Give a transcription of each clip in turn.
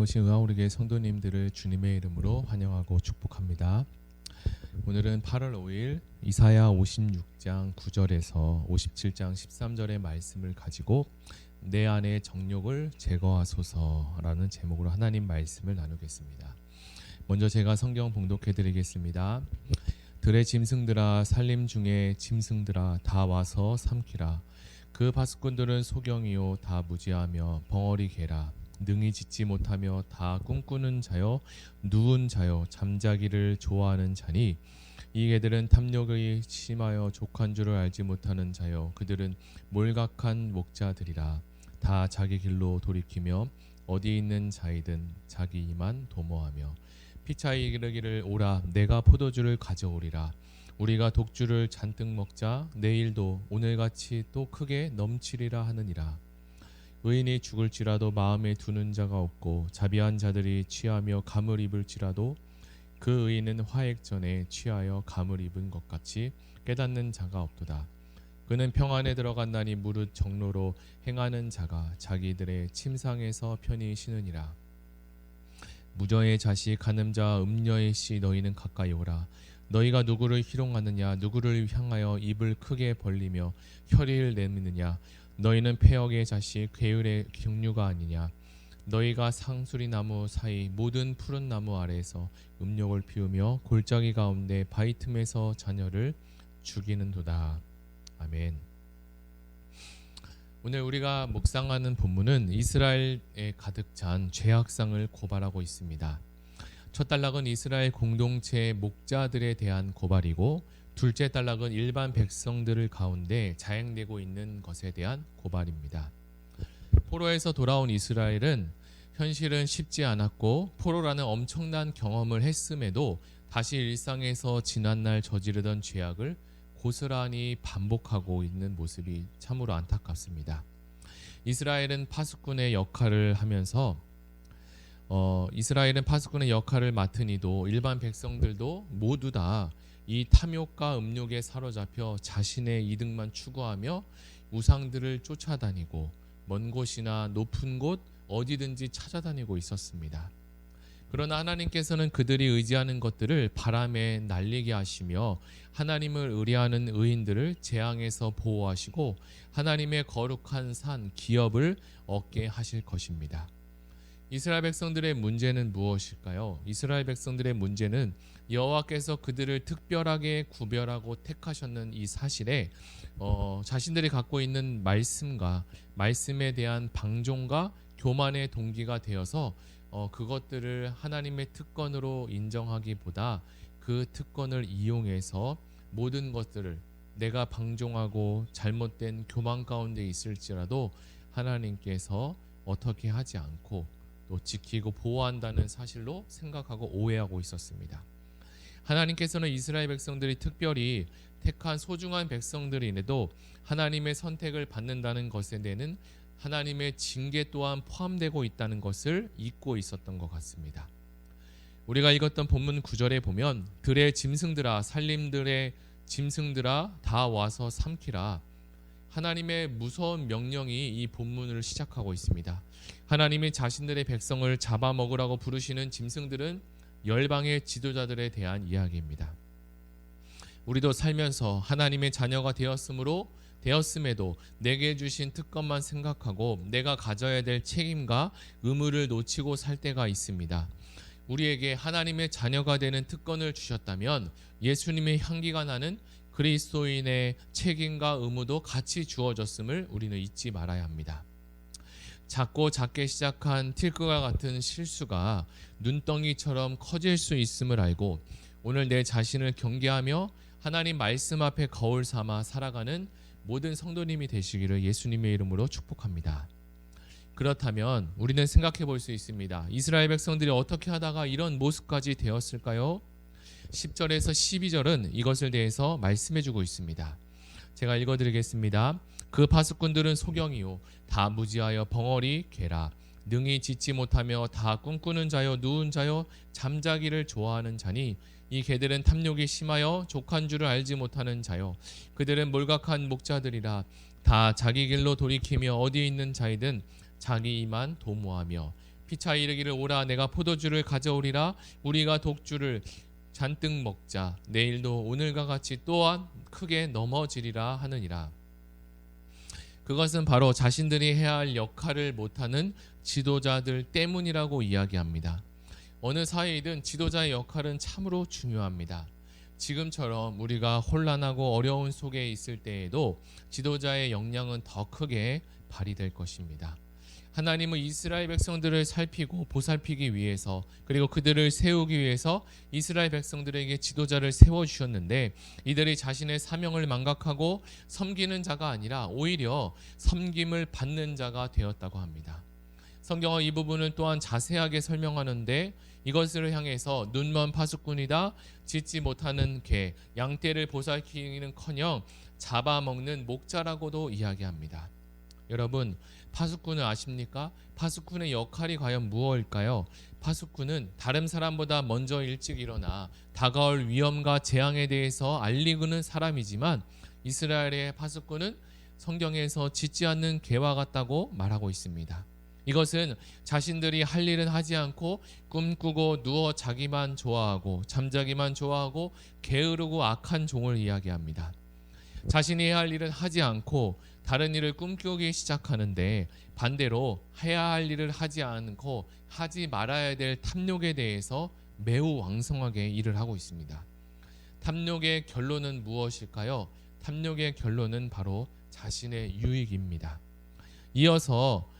오신 의아오르게 성도님들을 주님의 이름으로 환영하고 축복합니다. 오늘은 8월 5일 이사야 56장 9절에서 57장 13절의 말씀을 가지고 내 안의 정욕을 제거하소서라는 제목으로 하나님 말씀을 나누겠습니다. 먼저 제가 성경 봉독해 드리겠습니다. 들의 짐승들아, 산림 중에 짐승들아, 다 와서 삼키라. 그 파수꾼들은 소경이요 다 무지하며 벙어리 개라. 능히 짓지 못하며 다 꿈꾸는 자여, 누운 자여, 잠자기를 좋아하는 자니 이 개들은 탐욕이 심하여 족한 줄을 알지 못하는 자여, 그들은 몰각한 목자들이라. 다 자기 길로 돌이키며 어디 있는 자이든 자기 이만 도모하며 피차에 이르기를 오라, 내가 포도주를 가져오리라. 우리가 독주를 잔뜩 먹자. 내일도 오늘같이 또 크게 넘치리라 하느니라. 의인이 죽을지라도 마음에 두는 자가 없고 자비한 자들이 취하며 감을 입을지라도 그 의인은 화액 전에 취하여 감을 입은 것 같이 깨닫는 자가 없도다. 그는 평안에 들어간다니 무릇 정로로 행하는 자가 자기들의 침상에서 편히 쉬느니라. 무저의 자식 간음자 음녀의 씨, 너희는 가까이 오라. 너희가 누구를 희롱하느냐, 누구를 향하여 입을 크게 벌리며 혈의를 내미느냐. 너희는 폐역의 자식 괴율의 경류가 아니냐. 너희가 상수리 나무 사이 모든 푸른 나무 아래에서 음욕을 피우며 골짜기 가운데 바위 틈에서 자녀를 죽이는도다. 아멘. 오늘 우리가 묵상하는 본문은 이스라엘에 가득 찬 죄악상을 고발하고 있습니다. 첫 단락은 이스라엘 공동체 목자들에 대한 고발이고, 둘째 단락은 일반 백성들을 가운데 자행되고 있는 것에 대한 고발입니다. 포로에서 돌아온 이스라엘은 현실은 쉽지 않았고 포로라는 엄청난 경험을 했음에도 다시 일상에서 지난날 저지르던 죄악을 고스란히 반복하고 있는 모습이 참으로 안타깝습니다. 이스라엘은 파수꾼의 역할을 맡은 이도 일반 백성들도 모두 다 이 탐욕과 음욕에 사로잡혀 자신의 이득만 추구하며 우상들을 쫓아다니고 먼 곳이나 높은 곳 어디든지 찾아다니고 있었습니다. 그러나 하나님께서는 그들이 의지하는 것들을 바람에 날리게 하시며 하나님을 의뢰하는 의인들을 재앙에서 보호하시고 하나님의 거룩한 산 기업을 얻게 하실 것입니다. 이스라엘 백성들의 문제는 무엇일까요? 이스라엘 백성들의 문제는 여호와께서 그들을 특별하게 구별하고 택하셨는 이 사실에 자신들이 갖고 있는 말씀과 말씀에 대한 방종과 교만의 동기가 되어서 그것들을 하나님의 특권으로 인정하기보다 그 특권을 이용해서 모든 것들을 내가 방종하고 잘못된 교만 가운데 있을지라도 하나님께서 어떻게 하지 않고 또 지키고 보호한다는 사실로 생각하고 오해하고 있었습니다. 하나님께서는 이스라엘 백성들이 특별히 택한 소중한 백성들인데도 하나님의 선택을 받는다는 것에 대한 하나님의 징계 또한 포함되고 있다는 것을 잊고 있었던 것 같습니다. 우리가 읽었던 본문 9절에 보면 들의 짐승들아, 산림들의 짐승들아, 다 와서 삼키라. 하나님의 무서운 명령이 이 본문을 시작하고 있습니다. 하나님이 자신들의 백성을 잡아먹으라고 부르시는 짐승들은 열방의 지도자들에 대한 이야기입니다. 우리도 살면서 하나님의 자녀가 되었음에도 내게 주신 특권만 생각하고 내가 가져야 될 책임과 의무를 놓치고 살 때가 있습니다. 우리에게 하나님의 자녀가 되는 특권을 주셨다면 예수님의 향기가 나는 그리스도인의 책임과 의무도 같이 주어졌음을 우리는 잊지 말아야 합니다. 작고 작게 시작한 틸크와 같은 실수가 눈덩이처럼 커질 수 있음을 알고 오늘 내 자신을 경계하며 하나님 말씀 앞에 거울 삼아 살아가는 모든 성도님이 되시기를 예수님의 이름으로 축복합니다. 그렇다면 우리는 생각해 볼 수 있습니다. 이스라엘 백성들이 어떻게 하다가 이런 모습까지 되었을까요? 10절에서 12절은 이것을 대해서 말씀해 주고 있습니다. 제가 읽어드리겠습니다. 그 파수꾼들은 소경이요 다 무지하여 벙어리 개라. 능히 짓지 못하며 다 꿈꾸는 자여, 누운 자여, 잠자기를 좋아하는 자니 이 개들은 탐욕이 심하여 족한 줄을 알지 못하는 자여, 그들은 몰각한 목자들이라. 다 자기 길로 돌이키며 어디 있는 자이든 자기 이만 도모하며 피차 이르기를 오라 내가 포도주를 가져오리라 우리가 독주를 잔뜩 먹자 내일도 오늘과 같이 또한 크게 넘어지리라 하느니라. 그것은 바로 자신들이 해야 할 역할을 못하는 지도자들 때문이라고 이야기합니다. 어느 사회이든 지도자의 역할은 참으로 중요합니다. 지금처럼 우리가 혼란하고 어려운 속에 있을 때에도 지도자의 역량은 더 크게 발휘될 것입니다. 하나님은 이스라엘 백성들을 살피고 보살피기 위해서 그리고 그들을 세우기 위해서 이스라엘 백성들에게 지도자를 세워주셨는데 이들이 자신의 사명을 망각하고 섬기는 자가 아니라 오히려 섬김을 받는 자가 되었다고 합니다. 성경은 이 부분을 또한 자세하게 설명하는데 이것을 향해서 눈먼 파수꾼이다 짖지 못하는 개 양떼를 보살피기는커녕 잡아먹는 목자라고도 이야기합니다. 여러분 파수꾼을 아십니까? 파수꾼의 역할이 과연 무엇일까요? 파수꾼은 다른 사람보다 먼저 일찍 일어나 다가올 위험과 재앙에 대해서 알리고는 사람이지만 이스라엘의 파수꾼은 성경에서 짖지 않는 개와 같다고 말하고 있습니다. 이것은 자신들이 할 일은 하지 않고 꿈꾸고 누워 자기만 좋아하고 잠자기만 좋아하고 게으르고 악한 종을 이야기합니다. 자신이 해야 할 일은 하지 않고 다른 일을 꿈꾸기 시작하는데 반대로 해야 할 일을 하지 않고 하지 말아야 될 탐욕에 대해서 매우 왕성하게 일을 하고 있습니다. 탐욕의 결론은 무엇일까요? 탐욕의 결론은 바로 자신의 유익입니다. 이어서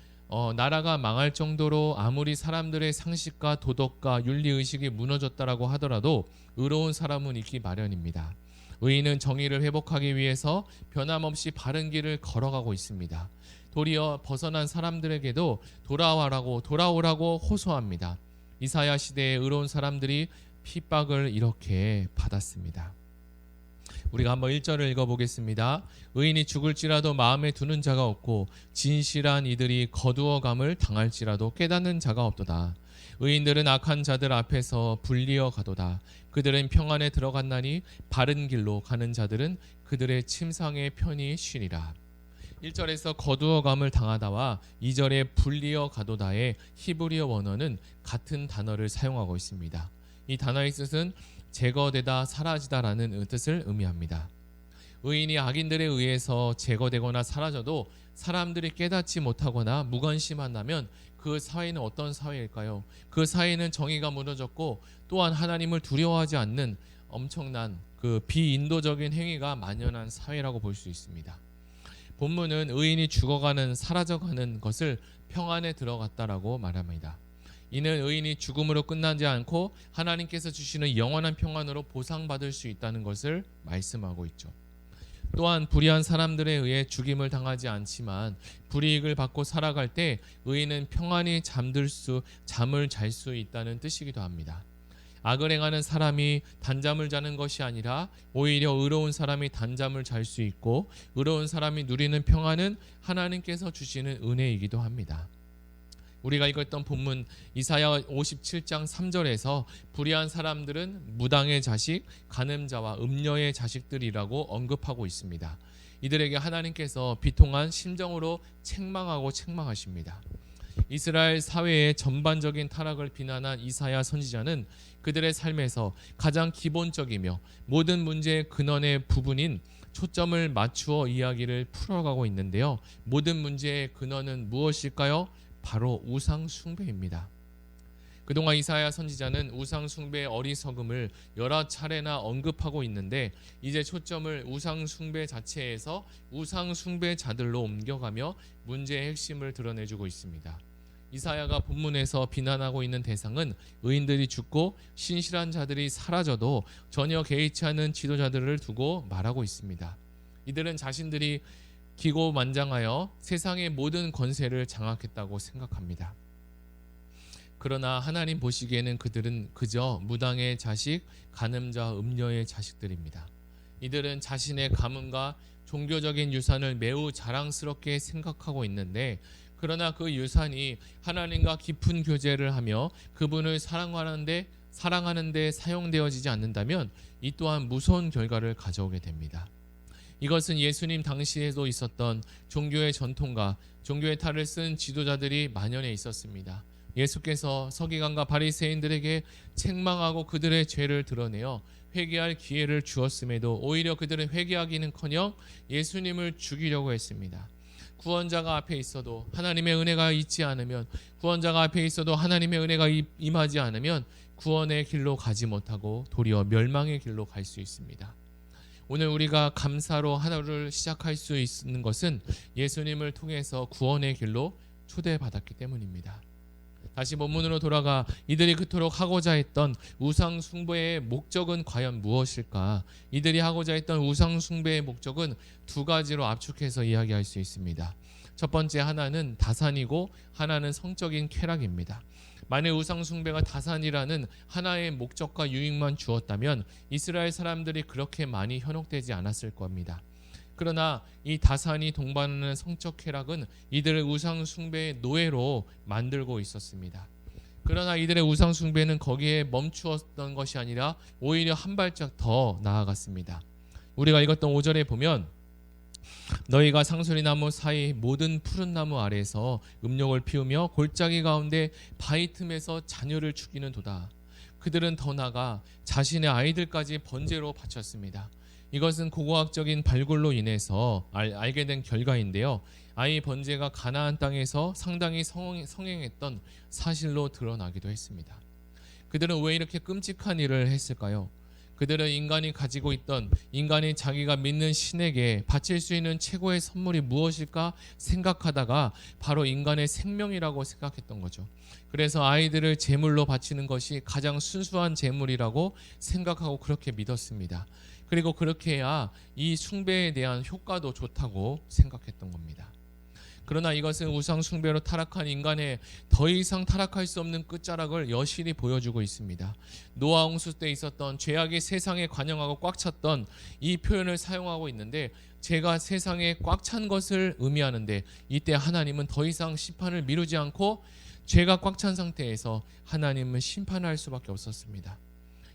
나라가 망할 정도로 아무리 사람들의 상식과 도덕과 윤리의식이 무너졌다라고 하더라도 의로운 사람은 있기 마련입니다. 의인은 정의를 회복하기 위해서 변함없이 바른 길을 걸어가고 있습니다. 도리어 벗어난 사람들에게도 돌아오라고 호소합니다. 이사야 시대의 의로운 사람들이 핍박을 이렇게 받았습니다. 우리가 한번 1절을 읽어보겠습니다. 의인이 죽을지라도 마음에 두는 자가 없고 진실한 이들이 거두어감을 당할지라도 깨닫는 자가 없도다. 의인들은 악한 자들 앞에서 불리어 가도다. 그들은 평안에 들어갔나니 바른 길로 가는 자들은 그들의 침상에 편히 쉬리라. 1절에서 거두어감을 당하다와 2절에 불리어 가도다의 히브리어 원어는 같은 단어를 사용하고 있습니다. 이 단어의 뜻은 제거되다 사라지다라는 뜻을 의미합니다. 의인이 악인들에 의해서 제거되거나 사라져도 사람들이 깨닫지 못하거나 무관심한다면 그 사회는 어떤 사회일까요? 그 사회는 정의가 무너졌고 또한 하나님을 두려워하지 않는 엄청난 그 비인도적인 행위가 만연한 사회라고 볼 수 있습니다. 본문은 의인이 죽어가는 사라져가는 것을 평안에 들어갔다라고 말합니다. 이는 의인이 죽음으로 끝나지 않고 하나님께서 주시는 영원한 평안으로 보상받을 수 있다는 것을 말씀하고 있죠. 또한 불의한 사람들에 의해 죽임을 당하지 않지만 불이익을 받고 살아갈 때 의인은 평안히 잠을 잘 수 있다는 뜻이기도 합니다. 악을 행하는 사람이 단잠을 자는 것이 아니라 오히려 의로운 사람이 단잠을 잘 수 있고 의로운 사람이 누리는 평안은 하나님께서 주시는 은혜이기도 합니다. 우리가 읽었던 본문 이사야 57장 3절에서 불의한 사람들은 무당의 자식, 간음자와 음녀의 자식들이라고 언급하고 있습니다. 이들에게 하나님께서 비통한 심정으로 책망하십니다. 이스라엘 사회의 전반적인 타락을 비난한 이사야 선지자는 그들의 삶에서 가장 기본적이며 모든 문제의 근원의 부분인 초점을 맞추어 이야기를 풀어가고 있는데요. 모든 문제의 근원은 무엇일까요? 바로 우상 숭배입니다. 그동안 이사야 선지자는 우상 숭배의 어리석음을 여러 차례나 언급하고 있는데 이제 초점을 우상 숭배 자체에서 우상 숭배자들로 옮겨가며 문제의 핵심을 드러내주고 있습니다. 이사야가 본문에서 비난하고 있는 대상은 의인들이 죽고 신실한 자들이 사라져도 전혀 개의치 않은 지도자들을 두고 말하고 있습니다. 이들은 자신들이 기고만장하여 세상의 모든 권세를 장악했다고 생각합니다. 그러나 하나님 보시기에는 그들은 그저 무당의 자식, 간음자, 음녀의 자식들입니다. 이들은 자신의 가문과 종교적인 유산을 매우 자랑스럽게 생각하고 있는데 그러나 그 유산이 하나님과 깊은 교제를 하며 그분을 사랑하는데 사용되어지지 않는다면 이 또한 무서운 결과를 가져오게 됩니다. 이것은 예수님 당시에도 있었던 종교의 전통과 종교의 탈을 쓴 지도자들이 만연해 있었습니다. 예수께서 서기관과 바리새인들에게 책망하고 그들의 죄를 드러내어 회개할 기회를 주었음에도 오히려 그들은 회개하기는커녕 예수님을 죽이려고 했습니다. 구원자가 앞에 있어도 하나님의 은혜가 있지 않으면, 구원자가 앞에 있어도 하나님의 은혜가 임하지 않으면 구원의 길로 가지 못하고 도리어 멸망의 길로 갈 수 있습니다. 오늘 우리가 감사로 하루를 시작할 수 있는 것은 예수님을 통해서 구원의 길로 초대받았기 때문입니다. 다시 본문으로 돌아가 이들이 그토록 하고자 했던 우상 숭배의 목적은 과연 무엇일까? 이들이 하고자 했던 우상 숭배의 목적은 두 가지로 압축해서 이야기할 수 있습니다. 첫 번째, 하나는 다산이고 하나는 성적인 쾌락입니다. 만일 우상 숭배가 다산이라는 하나의 목적과 유익만 주었다면 이스라엘 사람들이 그렇게 많이 현혹되지 않았을 겁니다. 그러나 이 다산이 동반하는 성적 쾌락은 이들을 우상 숭배의 노예로 만들고 있었습니다. 그러나 이들의 우상 숭배는 거기에 멈추었던 것이 아니라 오히려 한 발짝 더 나아갔습니다. 우리가 읽었던 5절에 보면 너희가 상수리 나무 사이 모든 푸른 나무 아래에서 음욕을 피우며 골짜기 가운데 바위 틈에서 자녀를 죽이는 도다. 그들은 더 나아가 자신의 아이들까지 번제로 바쳤습니다. 이것은 고고학적인 발굴로 인해서 알게 된 결과인데요. 아이 번제가 가나안 땅에서 상당히 성행했던 사실로 드러나기도 했습니다. 그들은 왜 이렇게 끔찍한 일을 했을까요? 그들은 인간이 가지고 있던, 인간이 자기가 믿는 신에게 바칠 수 있는 최고의 선물이 무엇일까 생각하다가 바로 인간의 생명이라고 생각했던 거죠. 그래서 아이들을 제물로 바치는 것이 가장 순수한 제물이라고 생각하고 그렇게 믿었습니다. 그리고 그렇게 해야 이 숭배에 대한 효과도 좋다고 생각했던 겁니다. 그러나 이것은 우상 숭배로 타락한 인간의 더 이상 타락할 수 없는 끝자락을 여실히 보여주고 있습니다. 노아 홍수 때 있었던 죄악이 세상에 관영하고 꽉 찼던 이 표현을 사용하고 있는데, 죄가 세상에 꽉 찬 것을 의미하는데 이때 하나님은 더 이상 심판을 미루지 않고 죄가 꽉 찬 상태에서 하나님은 심판할 수밖에 없었습니다.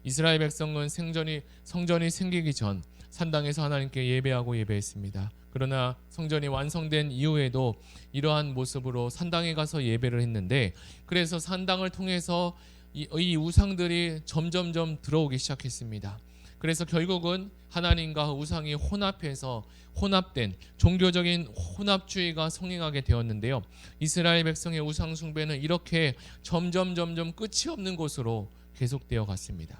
이스라엘 백성은 성전이 생기기 전 산당에서 하나님께 예배하고 예배했습니다. 그러나 성전이 완성된 이후에도 이러한 모습으로 산당에 가서 예배를 했는데, 그래서 산당을 통해서 이 우상들이 점점점 들어오기 시작했습니다. 그래서 결국은 하나님과 우상이 혼합해서 혼합된 종교적인 혼합주의가 성행하게 되었는데요. 이스라엘 백성의 우상 숭배는 이렇게 점점 끝이 없는 곳으로 계속되어 갔습니다.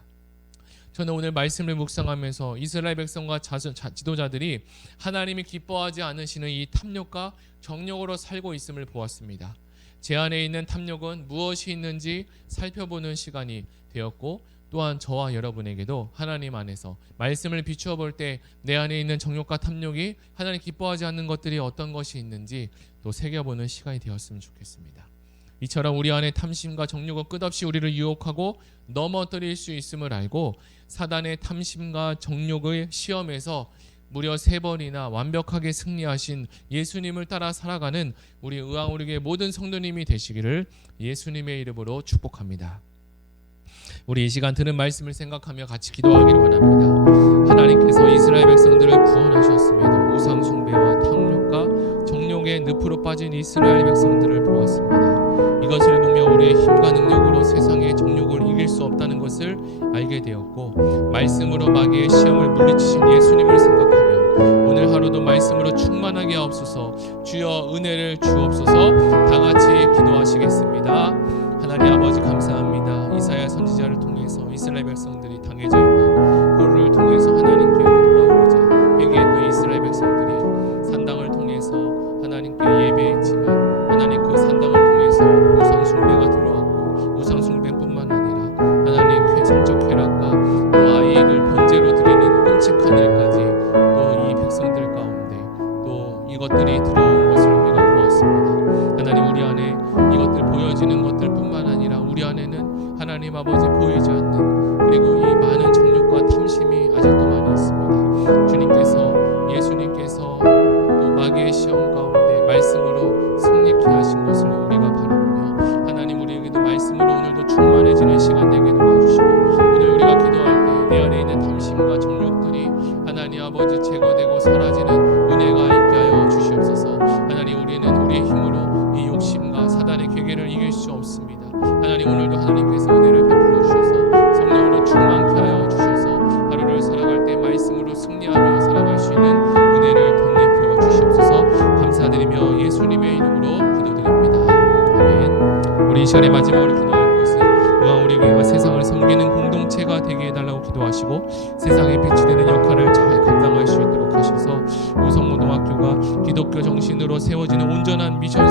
저는 오늘 말씀을 묵상하면서 이스라엘 백성과 지도자들이 하나님이 기뻐하지 않으시는 이 탐욕과 정욕으로 살고 있음을 보았습니다. 제 안에 있는 탐욕은 무엇이 있는지 살펴보는 시간이 되었고, 또한 저와 여러분에게도 하나님 안에서 말씀을 비추어 볼 때 내 안에 있는 정욕과 탐욕이 하나님 기뻐하지 않는 것들이 어떤 것이 있는지 또 새겨보는 시간이 되었으면 좋겠습니다. 이처럼 우리 안에 탐심과 정욕은 끝없이 우리를 유혹하고 넘어뜨릴 수 있음을 알고, 사단의 탐심과 정욕의 시험에서 무려 3번이나 완벽하게 승리하신 예수님을 따라 살아가는 우리 의왕우리교회 모든 성도님이 되시기를 예수님의 이름으로 축복합니다. 우리 이 시간 들은 말씀을 생각하며 같이 기도하기를 원합니다. 하나님께서 이스라엘 백성들을 구원하셨음에도 우상 숭배와 탐욕과 정욕의 늪으로 빠진 이스라엘 백성들을 보았습니다. 이것을 보며 우리의 힘과 능력으로 세상의 정욕을 이길 수 없다는 것을 알게 되었고, 말씀으로 마귀의 시험을 물리치신 예수님을 생각하며 오늘 하루도 말씀으로 충만하게 하옵소서. 주여 은혜를 주옵소서. 다 같이 기도하시겠습니다. 하나님 아버지 감사합니다. 이사야 선지자를 통해서 이스라엘 백성들이 당해져 있던 포로를 통해서 하나님께로 돌아오고자 회개했던 이스라엘 백성들이 산당을 통해서 하나님께 예배했지만, 하나님 그 산당을 통해서 우상 숭배가 들어왔고, 우상 숭배뿐만 아니라 하나님 성적 쾌락과 또 아이를 번제로 드리는 끔찍한 일까지 또 이 백성들 가운데 또 이것들이 들어온 것을 우리가 보았습니다. 하나님, 우리 안에 이것들 보여지는 것들뿐만 아니라 우리 안에는 하나님 아버지 보이지 않는, 그리고 이 많은 정욕과 탐심이 아직도 많이 있습니다. 주님께서, 예수님께서 또 마귀의 시험 가운데 말씀으로 승리케 하신 것을 우리가 바라보며, 하나님 우리에게도 말씀으로 오늘도 충만해지는 시간 되게 도와주시고, 오늘 우리가 기도할 때 내 안에 있는 탐심과 정욕들이 하나님 아버지 제거되고 사라지는 은혜가 있게 하여 주시옵소서. 하나님, 우리는 우리의 힘으로 이 욕심과 사단의 계계를 이길 수 없습니다. 승리하며 살아갈 수 있는 은혜를 덧입혀 주시옵소서. 감사드리며 예수님의 이름으로 기도드립니다. 아멘. 우리 이 시간의 마지막으로 기도할 것은 우리 교회가 세상을 섬기는 공동체가 되게 해달라고 기도하시고 세상에 배치되는 역할을 잘 감당할 수 있도록 하셔서 우성고등학교가 기독교 정신으로 세워지는 온전한 미션